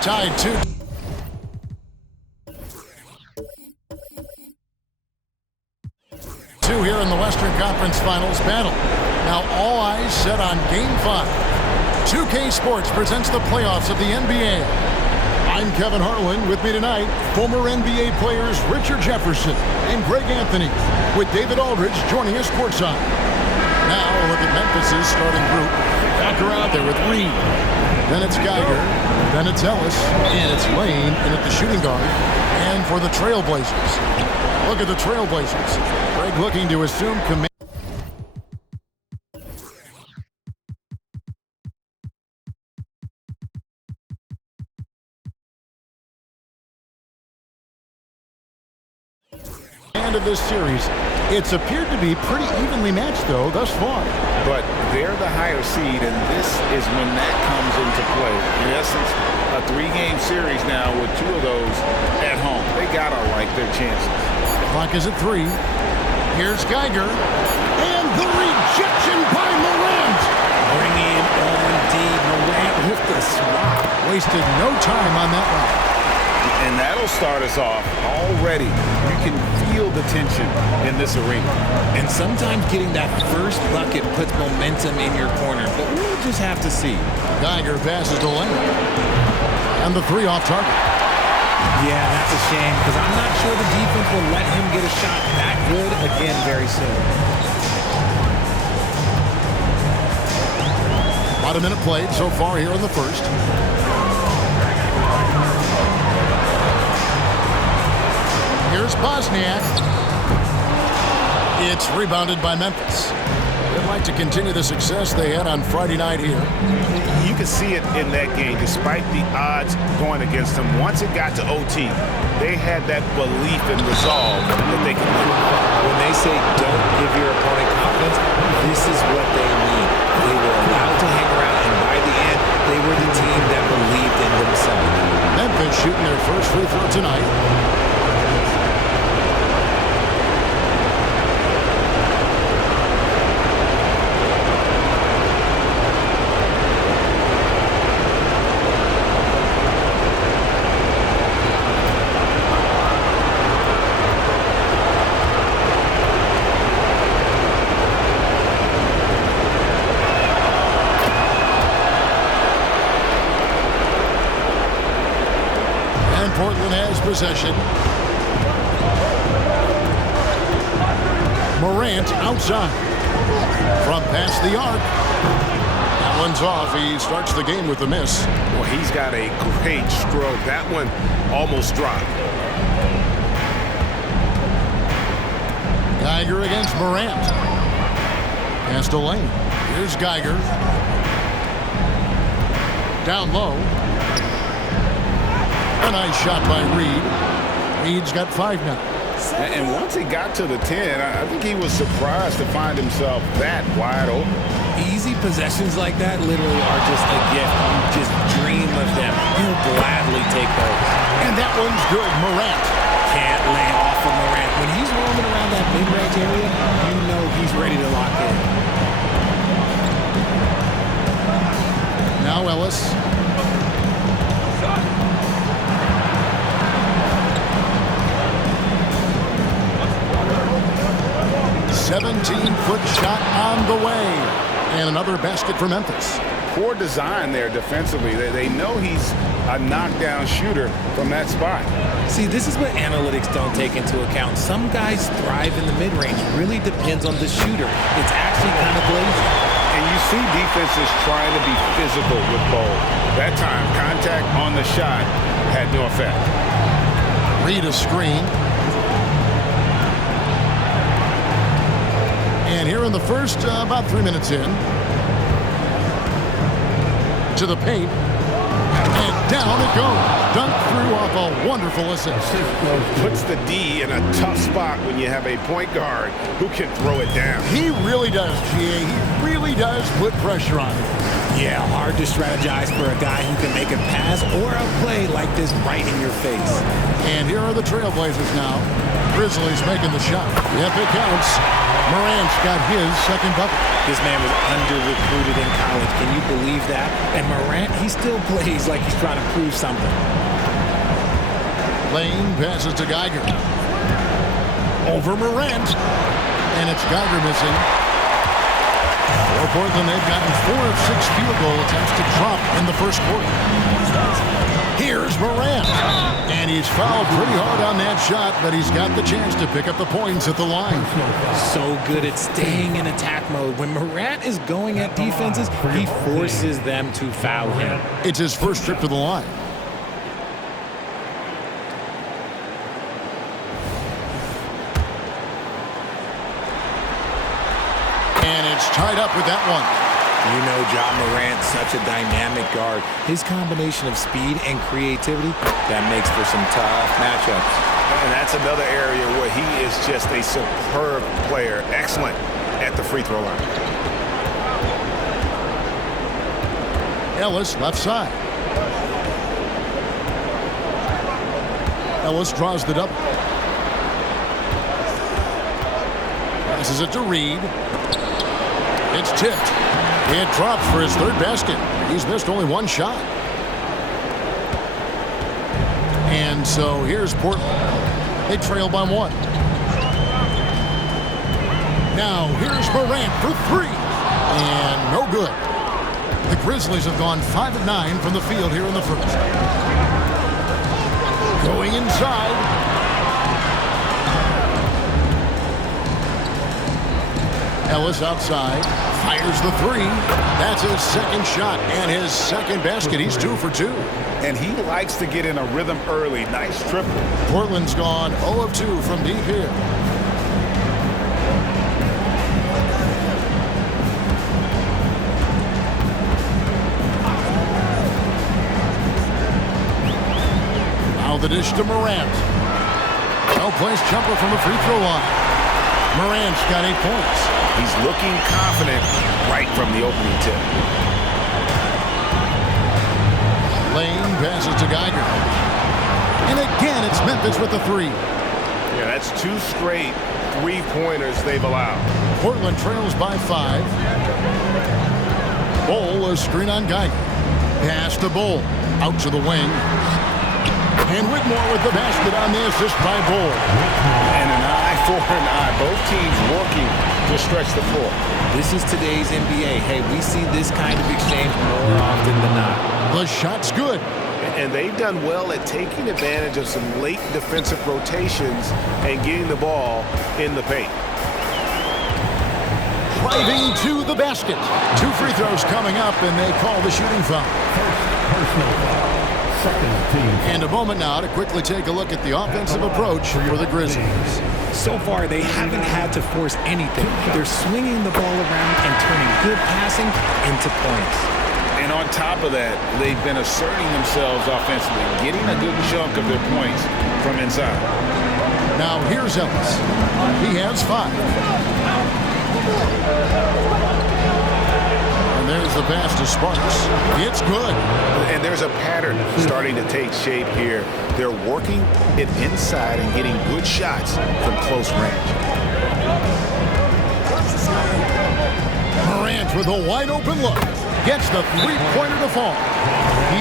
Tied 2. Two here in the Western Conference Finals battle. Now all eyes set on Game 5. 2K Sports presents the playoffs of the NBA. I'm Kevin Harlan. With me tonight, former NBA players Richard Jefferson and Greg Anthony, with David Aldridge joining us courtside. Now a look at Memphis' starting group. Backer out there with Reed. Then it's Geiger. Then it's Ellis. And it's Lane in at the shooting guard. And for the Trailblazers. Look at the Trailblazers. Greg looking to assume command. Of this series. It's appeared to be pretty evenly matched, though, thus far. But they're the higher seed, and this is when that comes into play. In essence, a three-game series now with two of those at home. They gotta like their chances. Clock is at 3. Here's Geiger. And the rejection by Morant. Bringing on D. Morant with the swat. Wasted no time on that one. And that'll start us off already. You can feel the tension in this arena. And sometimes getting that first bucket puts momentum in your corner, but we'll just have to see. Geiger passes to Lane. And the 3 off target. Yeah, that's a shame, because I'm not sure the defense will let him get a shot that good again very soon. About a minute played so far here in the first. Here's Bosniak. It's rebounded by Memphis. They'd like to continue the success they had on Friday night here. You can see it in that game, despite the odds going against them. Once it got to OT, they had that belief and resolve that they can win. When they say don't give your opponent confidence, this is what they need. They were allowed to hang around, and by the end, they were the team that believed in themselves. Memphis shooting their first free throw tonight. Portland has possession. Morant outside. From past the arc. That one's off. He starts the game with a miss. Well, he's got a great stroke. That one almost dropped. Geiger against Morant. Pass to Lane. Here's Geiger. Down low. A nice shot by Reed. Reed's got 5 now. And once he got to the 10, I think he was surprised to find himself that wide open. Easy possessions like that literally are just a gift. You just dream of them. He'll gladly take those. And that one's good. Morant. Can't lay off of Morant. When he's roaming around that mid-range area, you know he's ready to lock in. Now Ellis. 17-foot shot on the way. And another basket for Memphis. Poor design there defensively. They know he's a knockdown shooter from that spot. See, this is what analytics don't take into account. Some guys thrive in the mid-range. Really depends on the shooter. It's actually kind of lazy. And you see defenses trying to be physical with Bol. That time, contact on the shot had no effect. Reed a screen. And here in the first, about 3 minutes in. To the paint. And down it goes. Dunked through off a wonderful assist. Puts the D in a tough spot when you have a point guard who can throw it down. He really does, GA. He really does put pressure on him. Yeah, hard to strategize for a guy who can make a pass or a play like this right in your face. And here are the Trailblazers now. Grizzlies making the shot. Yep, it counts. Morant's got his second bucket. This man was under-recruited in college. Can you believe that? And Morant, he still plays like he's trying to prove something. Lane passes to Geiger. Over Morant. And it's Geiger missing. For Portland, they've gotten 4 of 6 field goal attempts to drop in the first quarter. Here's Morant. And he's fouled pretty hard on that shot, but he's got the chance to pick up the points at the line. So good at staying in attack mode. When Morant is going at defenses, he forces them to foul him. It's his first trip to the line. And it's tied up with that one. You know, Ja Morant, such a dynamic guard. His combination of speed and creativity, that makes for some tough matchups. And that's another area where he is just a superb player. Excellent at the free throw line. Ellis left side. Ellis draws the double. Passes it to Reed. It's tipped. It drops for his third basket. He's missed only one shot. And so here's Portland. They trail by 1. Now here's Morant for 3. And no good. The Grizzlies have gone 5 of 9 from the field here in the first. Going inside. Ellis outside, fires the 3. That's his second shot and his second basket. He's 2 for 2. And he likes to get in a rhythm early. Nice triple. Portland's gone 0 of 2 from deep here. Now the dish to Morant. Well-placed jumper from the free throw line. Morant's got 8 points. He's looking confident right from the opening tip. Lane passes to Geiger. And again, it's Memphis with the 3. Yeah, that's 2 straight three-pointers they've allowed. Portland trails by 5. Bol, a screen on Geiger. Pass to Bol. Out to the wing. And Whitmore with the basket on the assist by Bol. And an eye for an eye. Both teams working to stretch the floor. This is today's NBA. Hey, we see this kind of exchange more often than not. The shot's good. And they've done well at taking advantage of some late defensive rotations and getting the ball in the paint. Driving to the basket. 2 free throws coming up, and they call the shooting foul. Personal foul. Second team. And a moment now to quickly take a look at the offensive approach for the Grizzlies. So far, they haven't had to force anything. They're swinging the ball around and turning good passing into points. And on top of that, they've been asserting themselves offensively, getting a good chunk of their points from inside. Now here's Ellis. He has 5. And there's the pass to Sparks. It's good. And there's a pattern starting to take shape here. They're working it inside and getting good shots from close range. Morant with a wide open look. Gets the 3-pointer to fall.